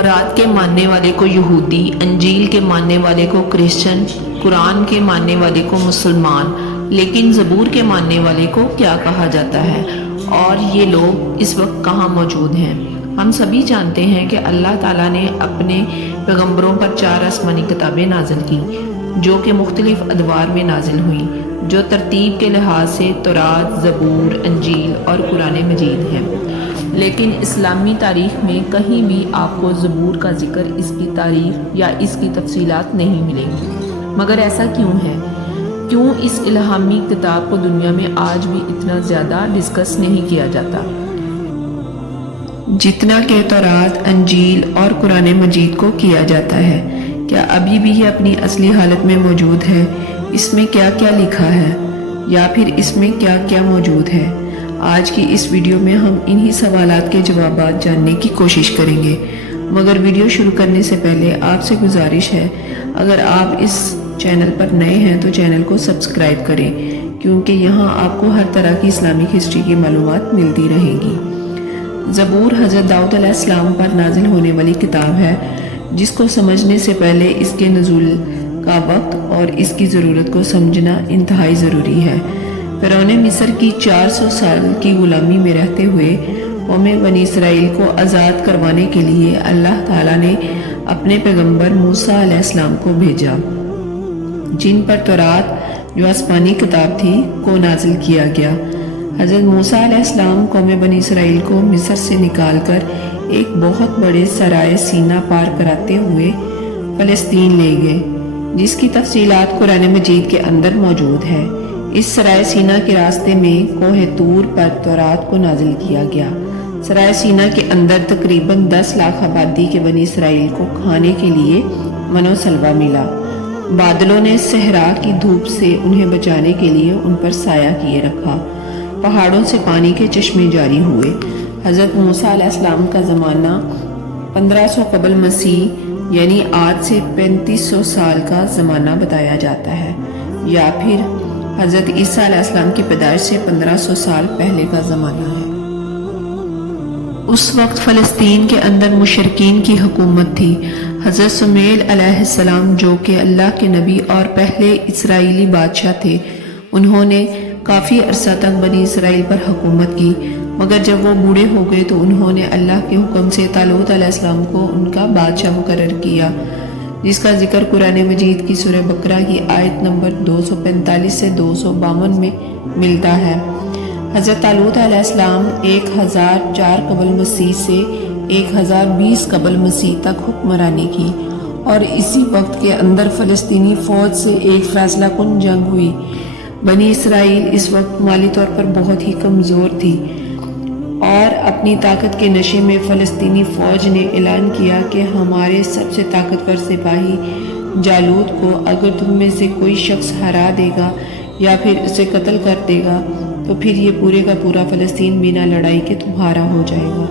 तौरात के मानने वाले को यहूदी, अंजील के मानने वाले को क्रिश्चियन, कुरान के मानने वाले को मुसलमान, लेकिन ज़बूर के मानने वाले को क्या कहा जाता है? और ये लोग इस वक्त कहाँ मौजूद हैं? हम सभी जानते हैं कि अल्लाह ताला ने अपने पैगंबरों पर 4 आसमानी किताबें नाजिल की, जो कि मुख्तलिफ अदवार में नाजिल हुई, जो तरतीब के लिहाज से तौरात, ज़बूर, अंजील और कुरान मजीद हैं। लेकिन इस्लामी तारीख़ में कहीं भी आपको ज़बूर का जिक्र, इसकी तारीख़ या इसकी तफसीलात नहीं मिलेंगी। मगर ऐसा क्यों है? क्यों इस इल्हामी किताब को दुनिया में आज भी इतना ज़्यादा डिस्कस नहीं किया जाता जितना कि तौरात, अंजील और कुरान मजीद को किया जाता है? क्या अभी भी ये अपनी असली हालत में मौजूद है? इसमें क्या क्या लिखा है, या फिर इसमें क्या क्या मौजूद है? आज की इस वीडियो में हम इन्हीं सवालात के जवाबात जानने की कोशिश करेंगे। मगर वीडियो शुरू करने से पहले आपसे गुजारिश है, अगर आप इस चैनल पर नए हैं तो चैनल को सब्सक्राइब करें, क्योंकि यहाँ आपको हर तरह की इस्लामिक हिस्ट्री की मालूमात मिलती रहेगी। ज़बूर हज़रत दाऊद अलैहिस्सलाम पर नाजिल होने वाली किताब है, जिसको समझने से पहले इसके नुज़ूल का वक्त और इसकी ज़रूरत को समझना इंतहाई ज़रूरी है। फ़िरौन मिस्र की 400 साल की गुलामी में रहते हुए कौम बनी इसराइल को आज़ाद करवाने के लिए अल्लाह ताला ने अपने पैगंबर मूसा अलैहिस्सलाम को भेजा, जिन पर तौरात, जो आसमानी किताब थी, को नाजिल किया गया। हज़रत मूसा अलैहिस्सलाम कौम बनी इसराइल को मिस्र से निकालकर एक बहुत बड़े सराय सीना पार कराते हुए फ़लस्तीन ले गए, जिसकी तफसीलात कुरान मजीद के अंदर मौजूद है। इस सराय सीना के रास्ते में कोहे तूर पर तौरात को नाजिल किया गया। सराय सीना के अंदर तकरीबन 10 लाख आबादी के बनी इसराइल को खाने के लिए मनो सलवा मिला। बादलों ने सहरा की धूप से उन्हें बचाने के लिए उन पर साया किए रखा। पहाड़ों से पानी के चश्मे जारी हुए। हज़रत मूसा अलैहिस्सलाम का ज़माना 1500 कबल मसीह यानी आज से 3500 साल का ज़माना बताया जाता है, या फिर हज़रत ईसा अलैहिस्सलाम की पैदाइश से 1500 साल पहले का ज़माना है। उस वक्त फ़लस्तीन के अंदर मुशरिकीन की हुकूमत थी। हज़रत सुमेल अलैहिस्सलाम, जो कि अल्लाह के नबी और पहले इसराइली बादशाह थे, उन्होंने काफ़ी अरसा तक बनी इसराइल पर हुकूमत की। मगर जब वो बूढ़े हो गए तो उन्होंने अल्लाह के हुक्म से तालूत अलैहिस्सलाम को उनका बादशाह मुकर्रर किया, जिसका जिक्र कुरान मजीद की सूरह बकरा की आयत नंबर 245 से 252 में मिलता है। हज़रत तालूत अलैहिस्सलाम 1004 कबल मसीह से 1020 कबल मसीह तक हुक्मरानी की, और इसी वक्त के अंदर फ़लस्तीनी फ़ौज से एक फैसला कुन जंग हुई। बनी इसराइल इस वक्त माली तौर पर बहुत ही कमज़ोर थी, और अपनी ताकत के नशे में फ़लस्तीनी फ़ौज ने ऐलान किया कि हमारे सबसे ताकतवर सिपाही जालूत को अगर तुम में से कोई शख्स हरा देगा या फिर उसे कत्ल कर देगा, तो फिर ये पूरे का पूरा फ़लस्तीन बिना लड़ाई के तुम्हारा हो जाएगा।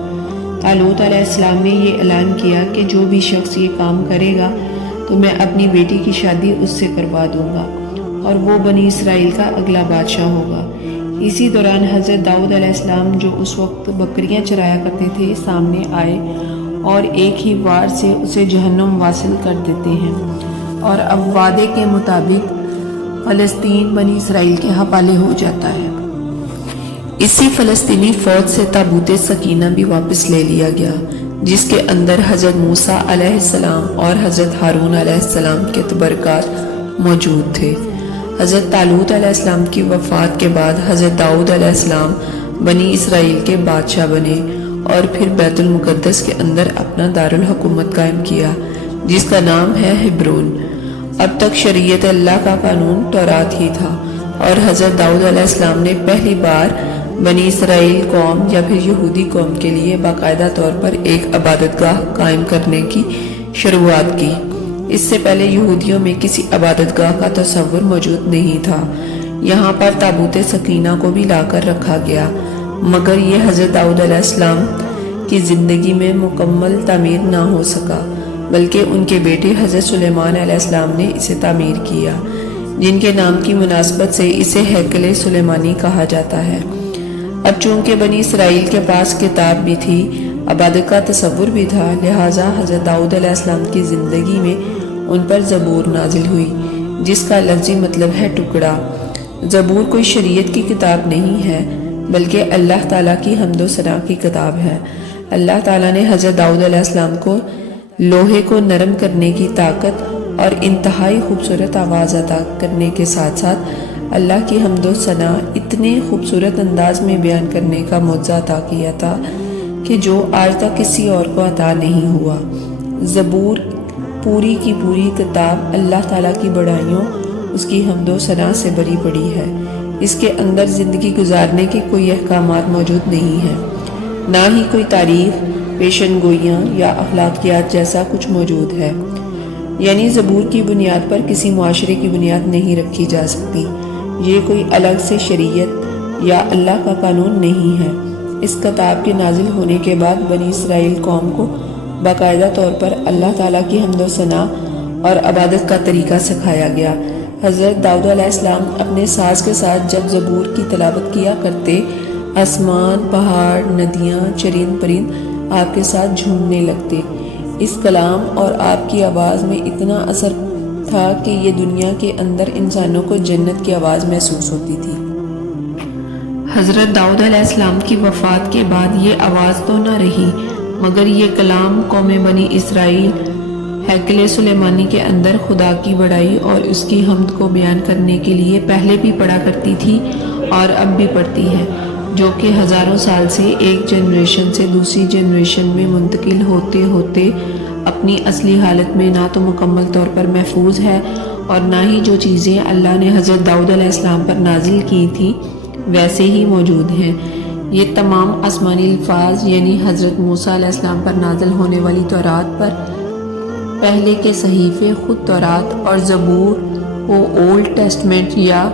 तालूत अलैहिस्सलाम ने ये ऐलान किया कि जो भी शख्स ये काम करेगा तो मैं अपनी बेटी की शादी उससे करवा दूंगा, और वो बनी इसराइल का अगला बादशाह होगा। इसी दौरान हज़रत दाऊद अलैहिस्सलाम, जो उस वक्त बकरियां चराया करते थे, सामने आए और एक ही वार से उसे जहन्नुम वासिल कर देते हैं, और अब वादे के मुताबिक फ़लस्तीन बनी इसराइल के हवाले हो जाता है। इसी फ़लस्तीनी फ़ौज से ताबूत सकीना भी वापस ले लिया गया, जिसके अंदर हज़रत मूसा अलैहिस्सलाम और हज़रत हारून अलैहिस्सलाम के तबरकात मौजूद थे। हज़रत तालूत अलैहिस्सलाम की वफ़ात के बाद हज़रत दाऊद अलैहिस्सलाम बनी इसराइल के बादशाह बने, और फिर बैतुल मुक़द्दस के अंदर अपना दारुल हुकूमत कायम किया, जिसका नाम है हिब्रोन। अब तक शरीयत अल्लाह का कानून तौरात ही था, और हज़रत दाऊद अलैहिस्सलाम ने पहली बार बनी इसराइल कौम या फिर यहूदी कौम के लिए बाकायदा तौर पर एक इबादतगाह कायम करने की शुरुआत की। इससे पहले यहूदियों में किसी इबादतगाह का तस्वुर मौजूद नहीं था। यहाँ पर ताबूत सकीना को भी लाकर रखा गया, मगर ये हज़रत दाऊद अलैहिस्सलाम की ज़िंदगी में मुकम्मल तामीर ना हो सका, बल्कि उनके बेटे हज़रत सुलेमान अलैहिस्सलाम ने इसे तामीर किया, जिनके नाम की मुनासबत से इसे हैकल सुलेमानी कहा जाता है। अब चूंकि बनी इसराइल के पास किताब भी थी, عبادت کا تصور بھی تھا، لہٰذا حضرت داؤد علیہ السلام کی زندگی میں ان پر زبور نازل ہوئی، جس کا لفظی مطلب ہے ٹکڑا۔ زبور کوئی شریعت کی کتاب نہیں ہے بلکہ اللہ تعالیٰ کی حمد و ثنا کی کتاب ہے۔ اللہ تعالیٰ نے حضرت داؤد علیہ السلام کو لوہے کو نرم کرنے کی طاقت اور انتہائی خوبصورت آواز عطا کرنے کے ساتھ ساتھ اللہ کی حمد و ثنا اتنے خوبصورت انداز میں بیان کرنے کا معجزہ عطا کیا تھا کہ جو آج تک کسی اور کو عطا نہیں ہوا۔ زبور پوری کی پوری کتاب اللہ تعالیٰ کی بڑائیوں، اس کی حمد و ثنا سے بھری پڑی ہے۔ اس کے اندر زندگی گزارنے کے کوئی احکامات موجود نہیں ہیں، نہ ہی کوئی تعریف، پیشن گوئیاں یا اخلاقیات جیسا کچھ موجود ہے۔ یعنی زبور کی بنیاد پر کسی معاشرے کی بنیاد نہیں رکھی جا سکتی۔ یہ کوئی الگ سے شریعت یا اللہ کا قانون نہیں ہے۔ اس کتاب کے نازل ہونے کے بعد بنی اسرائیل قوم کو باقاعدہ طور پر اللہ تعالیٰ کی حمد و ثنا اور عبادت کا طریقہ سکھایا گیا۔ حضرت داؤد علیہ السلام اپنے ساز کے ساتھ جب زبور کی تلاوت کیا کرتے، آسمان، پہاڑ، ندیاں، چرند پرند آپ کے ساتھ جھومنے لگتے۔ اس کلام اور آپ کی آواز میں اتنا اثر تھا کہ یہ دنیا کے اندر انسانوں کو جنت کی آواز محسوس ہوتی تھی۔ حضرت داؤد علیہ السلام کی وفات کے بعد یہ آواز تو نہ رہی، مگر یہ کلام قوم بنی اسرائیل ہیکل سلیمانی کے اندر خدا کی بڑائی اور اس کی حمد کو بیان کرنے کے لیے پہلے بھی پڑھا کرتی تھی اور اب بھی پڑھتی ہے، جو کہ ہزاروں سال سے ایک جنریشن سے دوسری جنریشن میں منتقل ہوتے ہوتے اپنی اصلی حالت میں نہ تو مکمل طور پر محفوظ ہے اور نہ ہی جو چیزیں اللہ نے حضرت داؤد علیہ السلام پر نازل کی تھی ویسے ہی موجود ہیں۔ یہ تمام آسمانی الفاظ یعنی حضرت موسیٰ علیہ السلام پر نازل ہونے والی تورات پر پہلے کے صحیفے خود تورات اور زبور کو اولڈ ٹیسٹمنٹ یا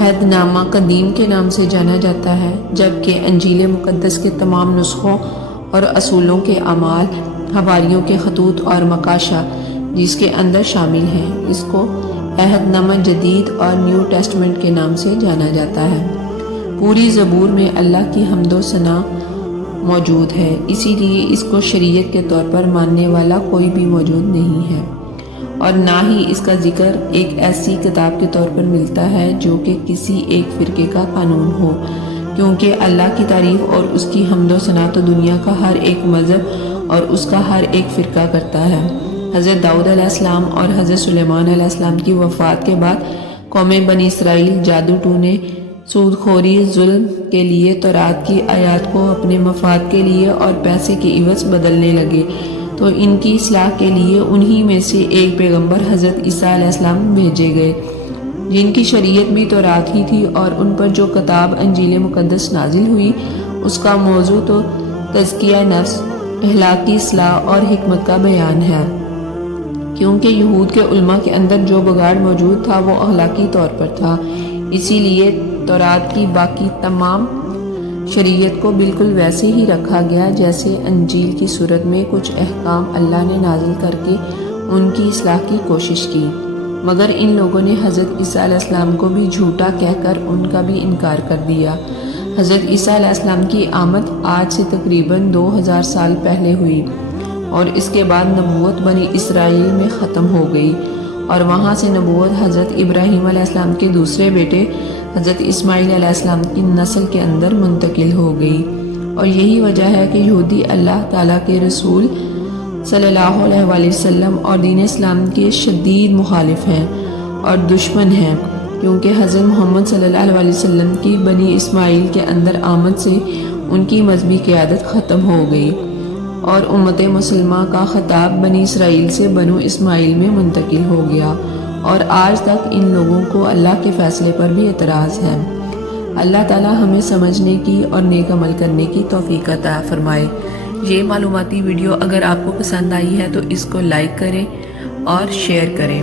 عہد نامہ قدیم کے نام سے جانا جاتا ہے، جبکہ انجیل مقدس کے تمام نسخوں اور اصولوں کے اعمال، حواریوں کے خطوط اور مکاشہ جس کے اندر شامل ہیں، اس کو عہد نامہ جدید اور نیو ٹیسٹمنٹ کے نام سے جانا جاتا ہے۔ پوری زبور میں اللہ کی حمد و ثنا موجود ہے، اسی لیے اس کو شریعت کے طور پر ماننے والا کوئی بھی موجود نہیں ہے، اور نہ ہی اس کا ذکر ایک ایسی کتاب کے طور پر ملتا ہے جو کہ کسی ایک فرقے کا قانون ہو، کیونکہ اللہ کی تعریف اور اس کی حمد و ثنا تو دنیا کا ہر ایک مذہب اور اس کا ہر ایک فرقہ کرتا ہے۔ حضرت داؤد علیہ السلام اور حضرت سلیمان علیہ السلام کی وفات کے بعد قوم بنی اسرائیل جادو ٹونے، سود خوری، ظلم کے لیے تورات کی آیات کو اپنے مفاد کے لیے اور پیسے کے عوض بدلنے لگے، تو ان کی اصلاح کے لیے انہی میں سے ایک پیغمبر حضرت عیسیٰ علیہ السلام بھیجے گئے، جن کی شریعت بھی تورات ہی تھی، اور ان پر جو کتاب انجیل مقدس نازل ہوئی اس کا موضوع تو تزکیہ نفس، اخلاقی اصلاح اور حکمت کا بیان ہے، کیونکہ یہود کے علماء کے اندر جو بگاڑ موجود تھا وہ اخلاقی طور پر تھا، اسی لیے تورات کی باقی تمام شریعت کو بالکل ویسے ہی رکھا گیا جیسے انجیل کی صورت میں کچھ احکام اللہ نے نازل کر کے ان کی اصلاح کی کوشش کی، مگر ان لوگوں نے حضرت عیسیٰ علیہ السلام کو بھی جھوٹا کہہ کر ان کا بھی انکار کر دیا۔ حضرت عیسیٰ علیہ السلام کی آمد آج سے تقریباً 2000 سال پہلے ہوئی، اور اس کے بعد نبوت بنی اسرائیل میں ختم ہو گئی، اور وہاں سے نبوت حضرت ابراہیم علیہ السلام کے دوسرے بیٹے حضرت اسماعیل علیہ السلام کی نسل کے اندر منتقل ہو گئی، اور یہی وجہ ہے کہ یہودی اللہ تعالیٰ کے رسول صلی اللہ علیہ وآلہ وسلم اور دین اسلام کے شدید مخالف ہیں اور دشمن ہیں، کیونکہ حضرت محمد صلی اللہ علیہ وسلم کی بنی اسماعیل کے اندر آمد سے ان کی مذہبی قیادت ختم ہو گئی، اور امت مسلمہ کا خطاب بنی اسرائیل سے بنو اسماعیل میں منتقل ہو گیا، اور آج تک ان لوگوں کو اللہ کے فیصلے پر بھی اعتراض ہے۔ اللہ تعالی ہمیں سمجھنے کی اور نیک عمل کرنے کی توفیق عطا فرمائے۔ یہ معلوماتی ویڈیو اگر آپ کو پسند آئی ہے تو اس کو لائک کریں اور شیئر کریں۔